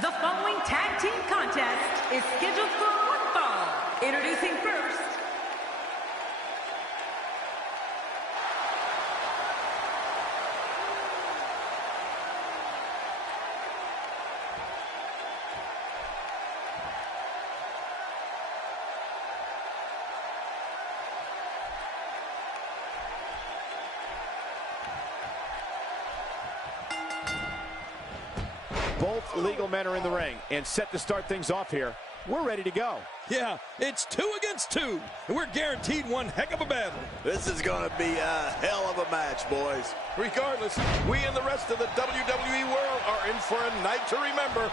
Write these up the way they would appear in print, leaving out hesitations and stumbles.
The following tag team contest is scheduled for one fall. Introducing first, both legal men are in the ring and set to start things off here. We're ready to go. Yeah, it's 2 against 2, and we're guaranteed one heck of a battle. This is going to be a hell of a match, boys. Regardless, we and the rest of the WWE world are in for a night to remember.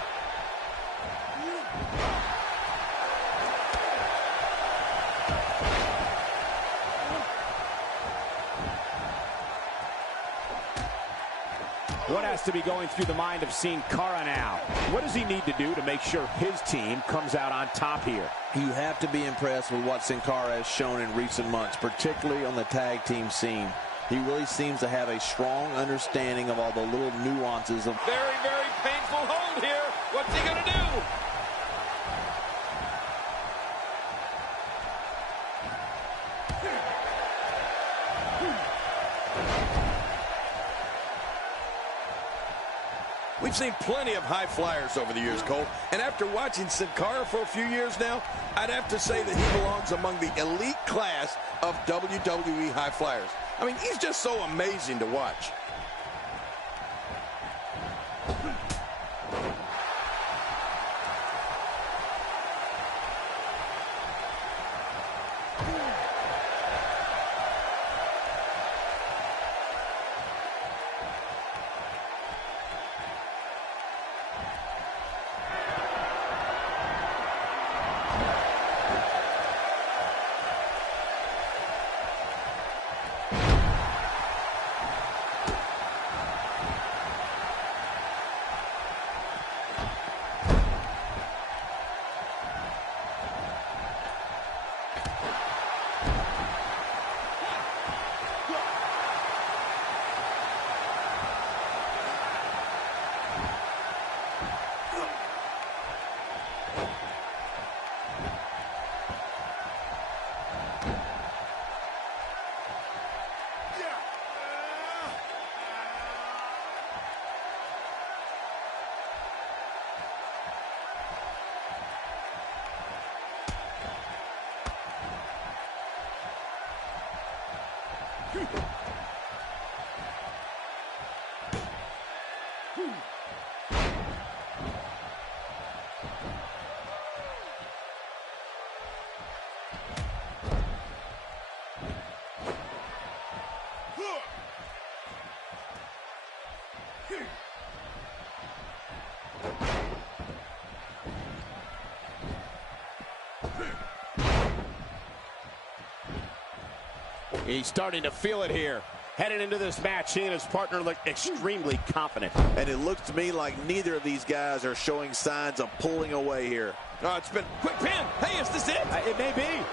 What has to be going through the mind of Sin Cara now? What does he need to do to make sure his team comes out on top here? You have to be impressed with what Sin Cara has shown in recent months, particularly on the tag team scene. He really seems to have a strong understanding of all the little nuances of... Very, very painful hold here. What's he going to do? We've seen plenty of high flyers over the years, Cole. And after watching Sin Cara for a few years now, I'd have to say that he belongs among the elite class of WWE high flyers. I mean, he's just so amazing to watch. He's starting to feel it here. Heading into this match, he and his partner look extremely confident. And it looks to me like neither of these guys are showing signs of pulling away here. Oh, it's been quick pin. Hey, is this it? It may be.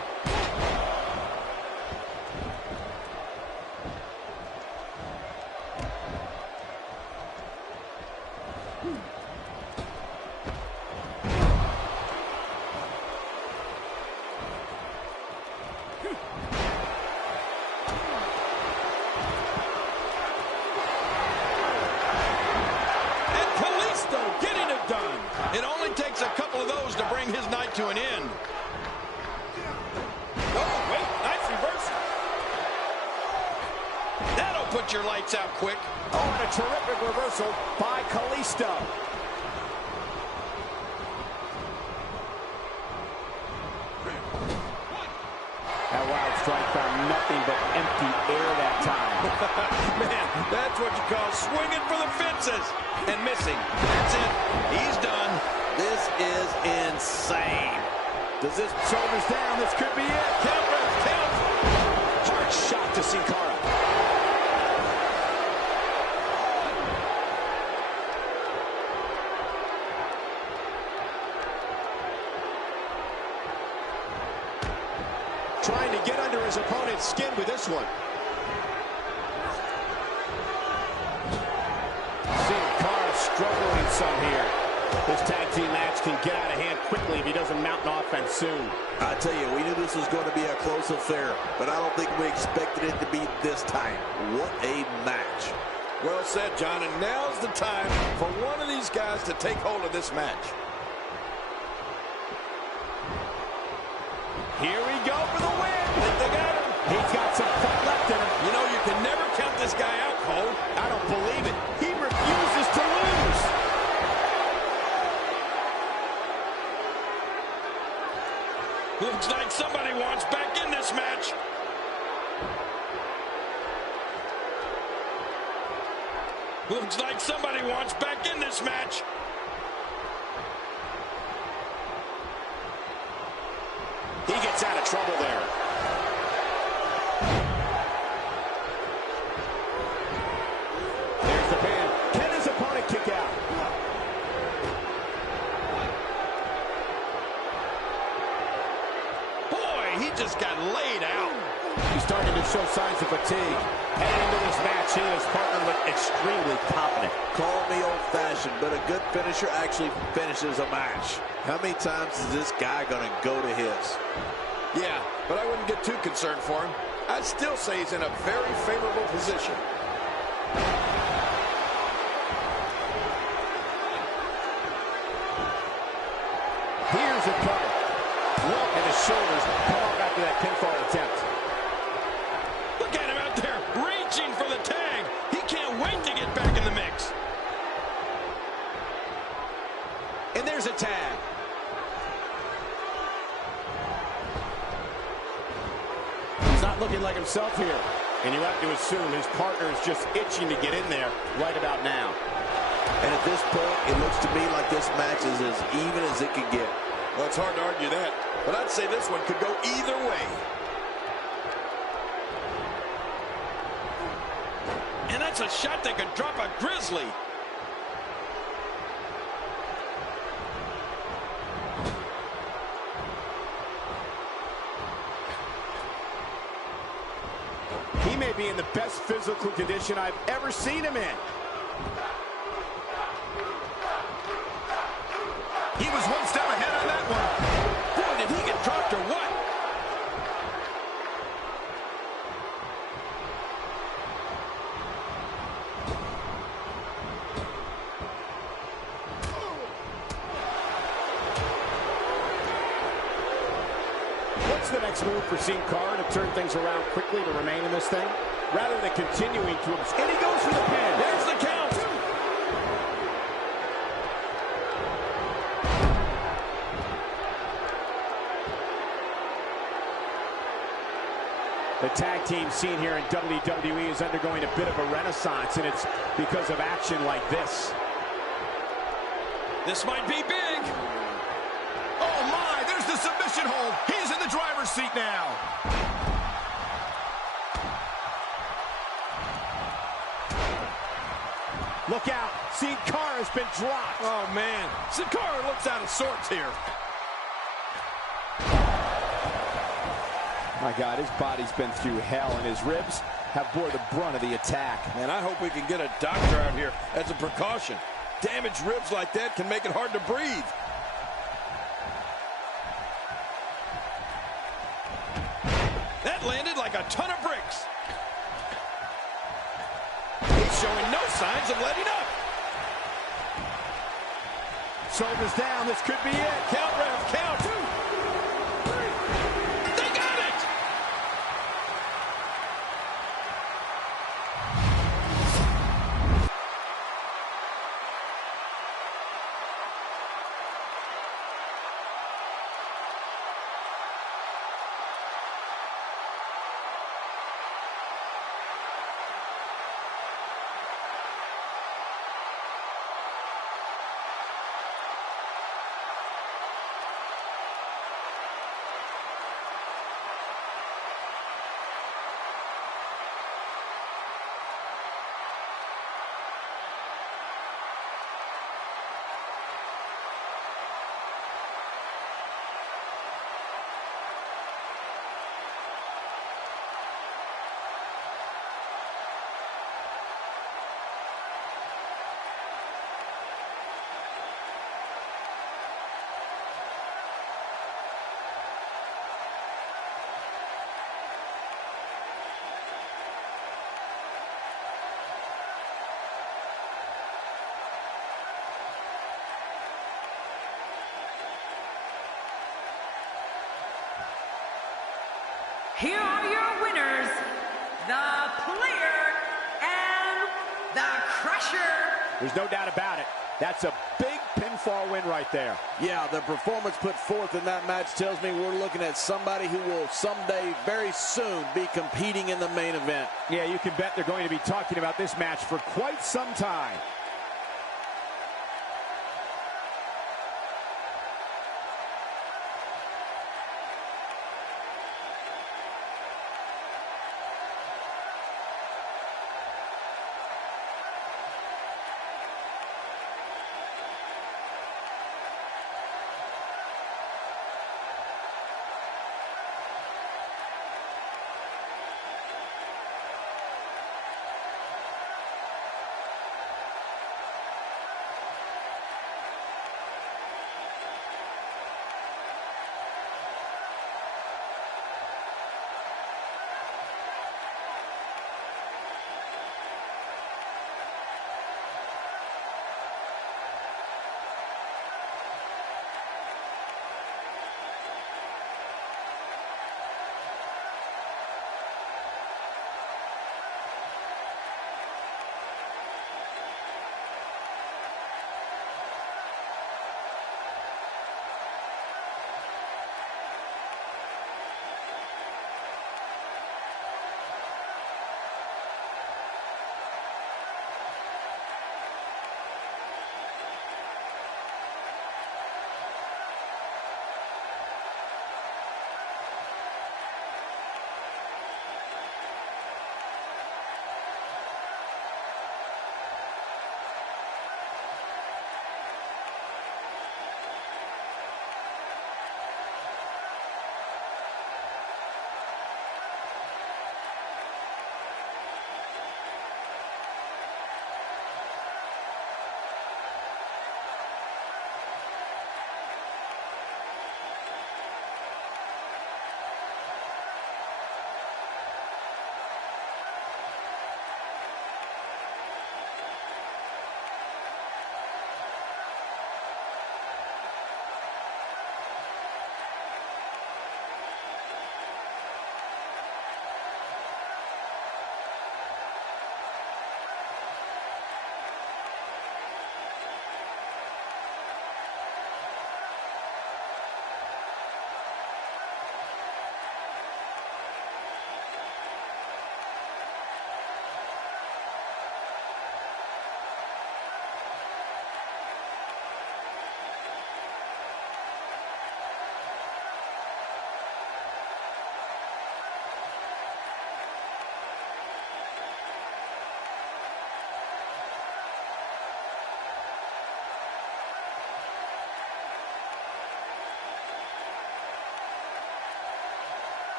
To an end. Oh, wait, nice reversal. That'll put your lights out quick. Oh, and a terrific reversal by Kalisto. That wild strike found nothing but empty air that time. Man, that's what you call swinging for the fences and missing. That's it. He's done. This is insane. Does this shoulders down? This could be it. Count, count. Hard shot to Sin Cara. Trying to get under his opponent's skin with this one. Sin Cara struggling some here. This tag team match can get out of hand quickly if he doesn't mount an offense soon. I tell you, we knew this was going to be a close affair, but I don't think we expected it to be this tight. What a match. Well said, John, and now's the time for one of these guys to take hold of this match. Here we go for the win. They got him. He's got some fight left in him. You know, you can never count this guy out, Cole. I don't believe it. He refuses to lose. Looks like somebody wants back in this match. Looks like somebody wants back in this match. He gets out of trouble there. There's the pin. Can his opponent kick out? Boy, he just got laid out. He's starting to show signs of fatigue. Heading into this match, he and his partner look extremely confident. Call me old-fashioned, but a good finisher actually finishes a match. How many times is this guy going to go to his? Yeah, but I wouldn't get too concerned for him. I'd still say he's in a very favorable position. Here's a cover. And his shoulders come up after that pinfall attempt. Look at him out there, reaching for the tag. He can't wait to get back in the mix. And there's a tag. He's not looking like himself here. And you have to assume his partner is just itching to get in there right about now. And at this point, it looks to me like this match is as even as it could get. Well, it's hard to argue that, but I'd say this one could go either way. And that's a shot that could drop a Grizzly. He may be in the best physical condition I've ever seen him in. He was one step ahead on that one. Boy, did he get dropped or what? What's the next move for Sin Cara to turn things around quickly to remain in this thing? Rather than continuing to... And he goes for the pin. There's the count. The tag team scene here in WWE is undergoing a bit of a renaissance, and it's because of action like this. This might be big. Oh my, there's the submission hold. He's in the driver's seat now. Look out, Sin Cara has been dropped. Oh man, Sin Cara looks out of sorts here. My God, his body's been through hell, and his ribs have bore the brunt of the attack. Man, I hope we can get a doctor out here as a precaution. Damaged ribs like that can make it hard to breathe. That landed like a ton of bricks. He's showing no signs of letting up. Shoulders down, this could be it. Count, ref, count. 2, 3. They got it! Crusher. There's no doubt about it. That's a big pinfall win right there. Yeah, the performance put forth in that match tells me we're looking at somebody who will someday, very soon, be competing in the main event. Yeah, you can bet they're going to be talking about this match for quite some time.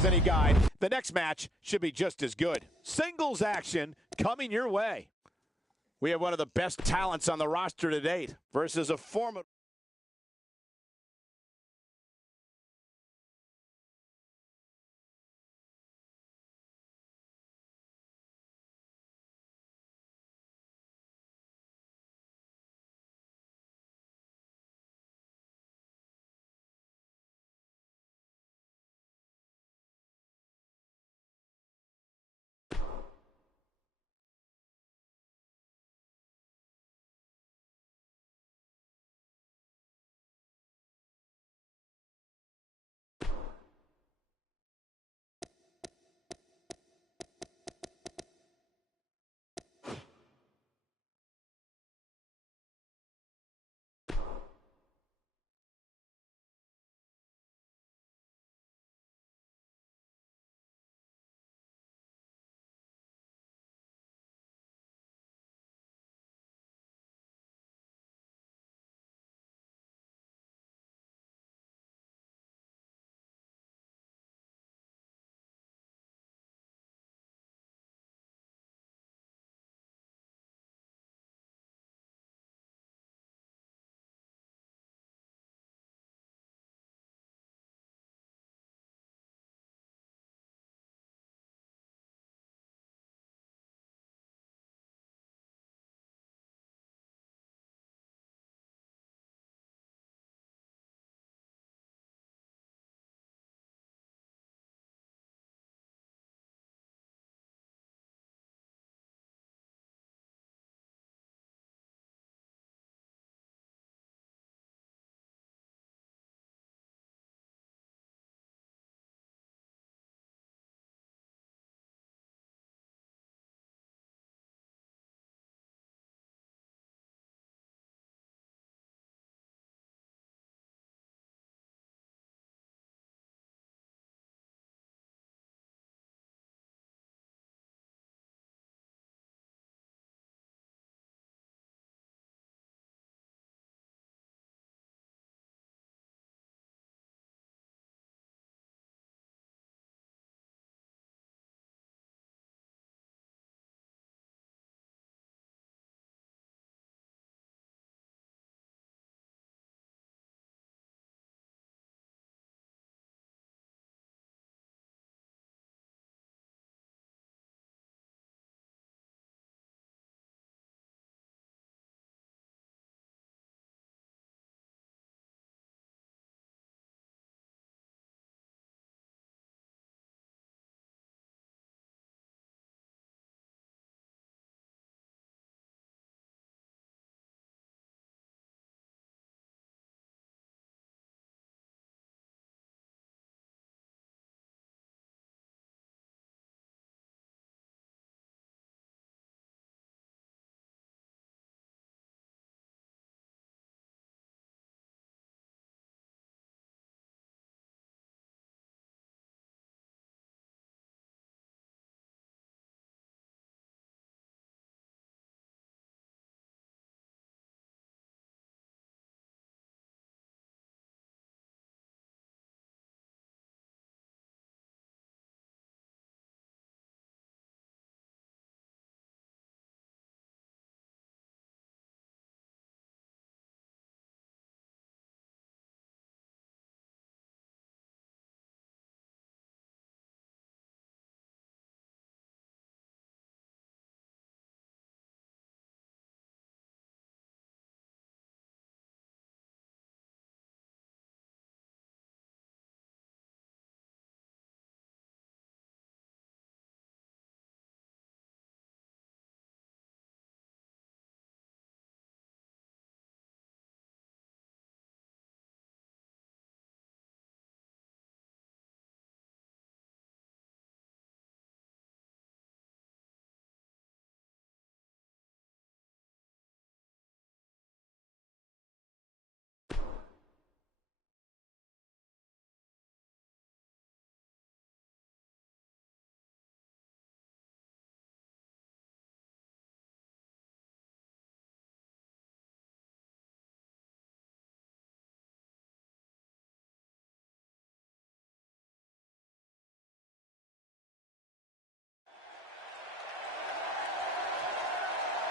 is any guide, the next match should be just as good. Singles action coming your way. We have one of the best talents on the roster to date versus a formidable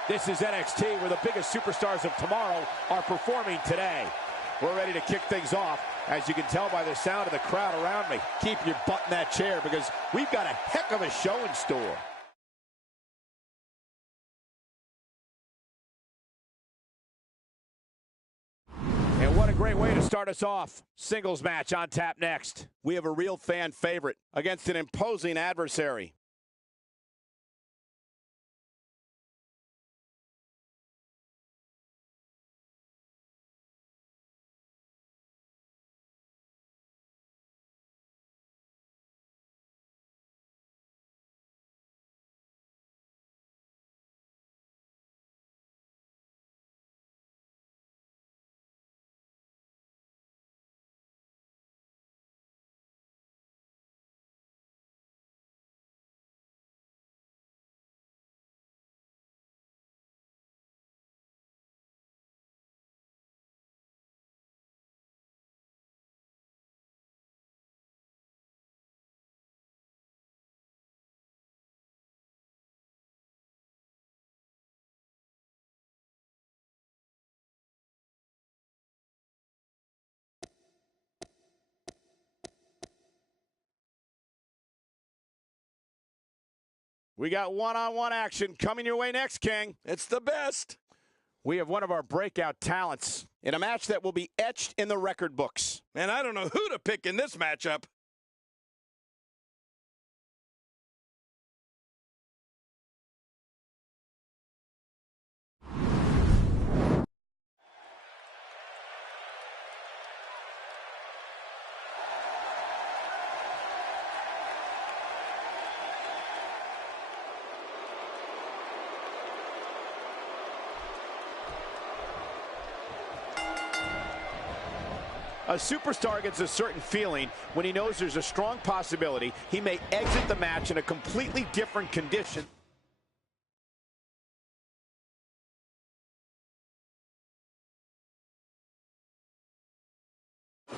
This is NXT, where the biggest superstars of tomorrow are performing today. We're ready to kick things off, as you can tell by the sound of the crowd around me. Keep your butt in that chair, because we've got a heck of a show in store. And what a great way to start us off. Singles match on tap next. We have a real fan favorite against an imposing adversary. We got one-on-one action coming your way next, King. It's the best. We have one of our breakout talents in a match that will be etched in the record books. And I don't know who to pick in this matchup. A superstar gets a certain feeling when he knows there's a strong possibility he may exit the match in a completely different condition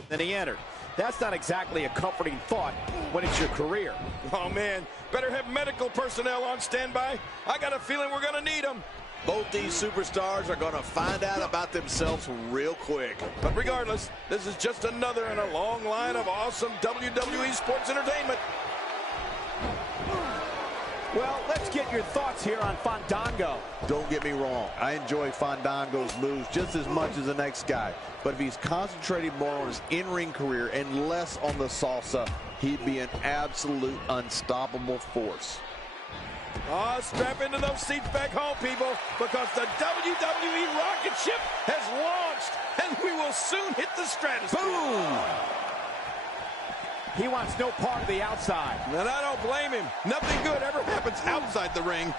than he entered. That's not exactly a comforting thought when it's your career. Oh, man, better have medical personnel on standby. I got a feeling we're going to need them. Both these superstars are going to find out about themselves real quick. But regardless, this is just another in a long line of awesome WWE sports entertainment. Well, let's get your thoughts here on Fandango. Don't get me wrong, I enjoy Fandango's moves just as much as the next guy. But if he's concentrating more on his in-ring career and less on the salsa, he'd be an absolute unstoppable force. Oh, strap into those seats back home, people, because the WWE rocket ship has launched, and we will soon hit the stratosphere. Boom! He wants no part of the outside. And I don't blame him. Nothing good ever happens outside the ring.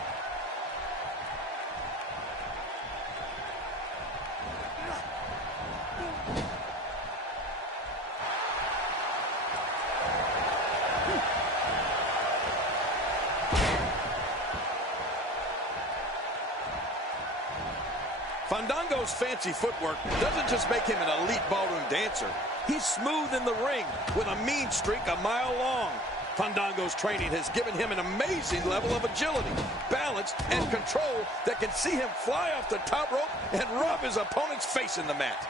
Fandango's fancy footwork doesn't just make him an elite ballroom dancer. He's smooth in the ring with a mean streak a mile long. Fandango's training has given him an amazing level of agility, balance, and control that can see him fly off the top rope and rub his opponent's face in the mat.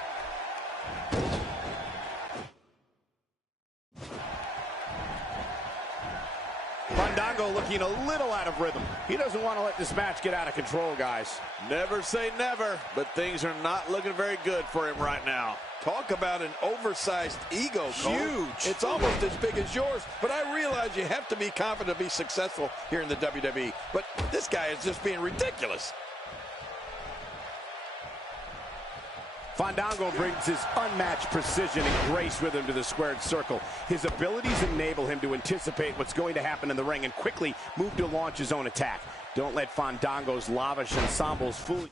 Fandango looking a little out of rhythm. He doesn't want to let this match get out of control, guys. Never say never, but things are not looking very good for him right now. Talk about an oversized ego, Cole. Huge. It's almost as big as yours, but I realize you have to be confident to be successful here in the WWE. But this guy is just being ridiculous. Fandango brings his unmatched precision and grace with him to the squared circle. His abilities enable him to anticipate what's going to happen in the ring and quickly move to launch his own attack. Don't let Fandango's lavish ensembles fool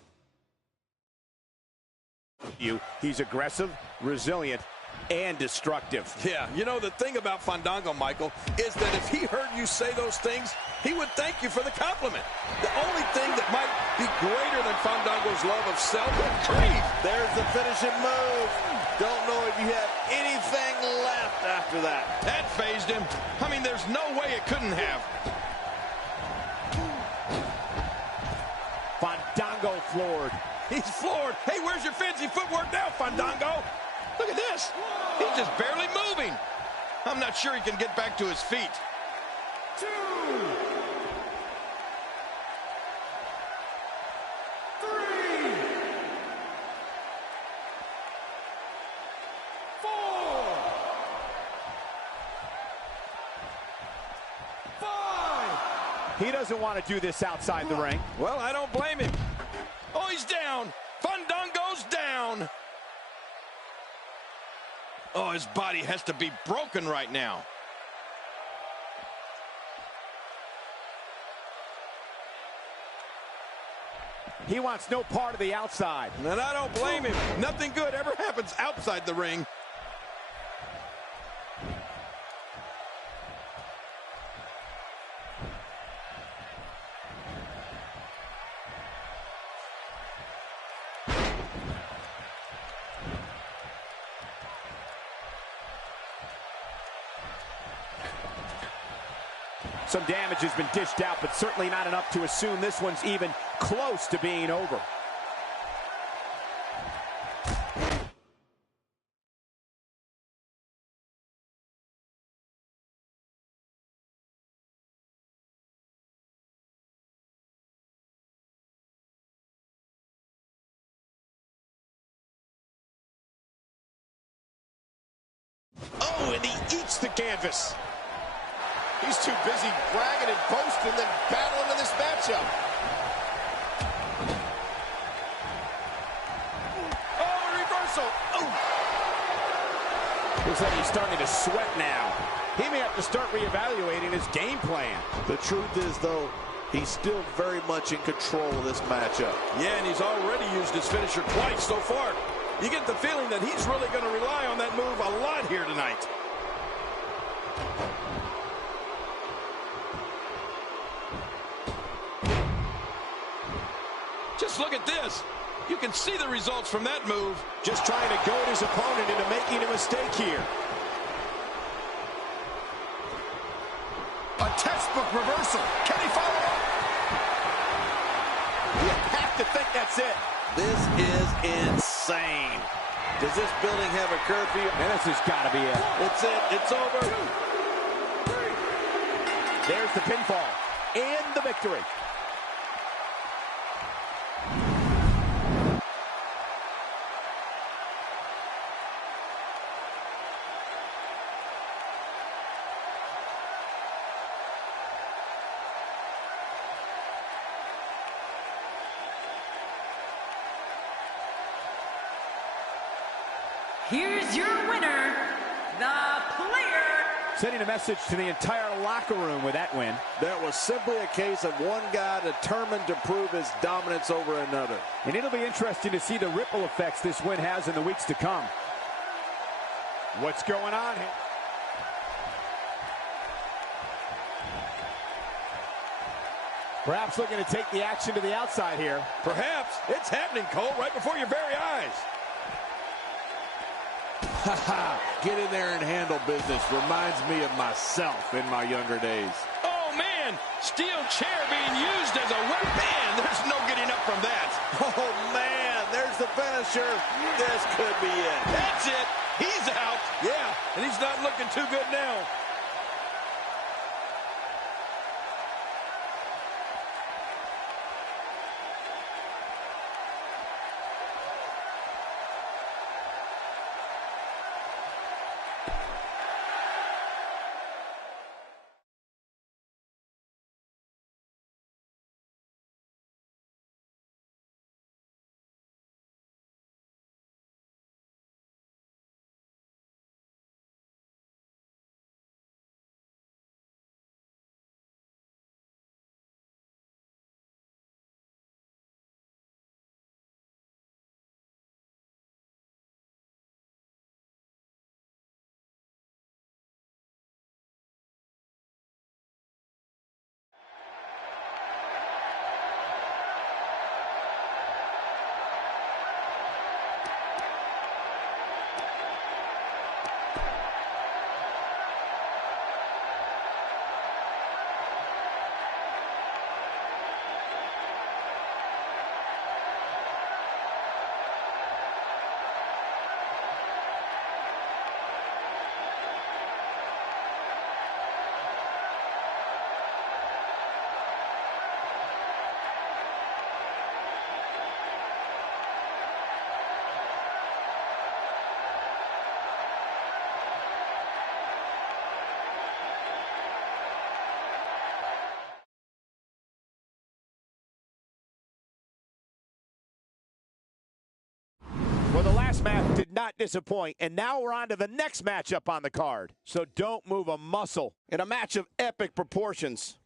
you. He's aggressive, resilient, and destructive. Yeah, you know, the thing about Fandango, Michael, is that if he heard you say those things, he would thank you for the compliment. The only thing that might be greater than Fandango's love of self and creed. There's the finishing move. Don't know if you have anything left after that. That phased him. I mean, there's no way it couldn't have. Fandango He's floored. Hey, where's your fancy footwork now, Fandango? Look at this. He's just barely moving. I'm not sure he can get back to his feet. 2, 3, 4, 5. He doesn't want to do this outside the ring. Well, I don't blame him. Oh, he's down. Fandango's down. Oh, his body has to be broken right now. He wants no part of the outside. And I don't blame him. Nothing good ever happens outside the ring. Some damage has been dished out, but certainly not enough to assume this one's even close to being over. Oh, and he eats the canvas. He's too busy bragging and boasting than battling in this matchup. Oh, reversal. Oh. Looks like he's starting to sweat now. He may have to start reevaluating his game plan. The truth is, though, he's still very much in control of this matchup. Yeah, and he's already used his finisher twice so far. You get the feeling that he's really going to rely on that move a lot here tonight. Just look at this. You can see the results from that move. Just trying to goad his opponent into making a mistake here. A textbook reversal. Can he follow up? You have to think that's it. This is insane. Does this building have a curfew? And this has got to be it. It's it. It's over. 2, 3. There's the pinfall and the victory. Here's your winner, the player. Sending a message to the entire locker room with that win. That was simply a case of one guy determined to prove his dominance over another. And it'll be interesting to see the ripple effects this win has in the weeks to come. What's going on here? Perhaps looking to take the action to the outside here. Perhaps. It's happening, Cole, right before your very eyes. Get in there and handle business. Reminds me of myself in my younger days. Oh, man. Steel chair being used as a weapon. Man, there's no getting up from that. Oh, man. There's the finisher. This could be it. That's it. He's out. Yeah, and he's not looking too good now. This match did not disappoint, and now we're on to the next matchup on the card. So don't move a muscle in a match of epic proportions.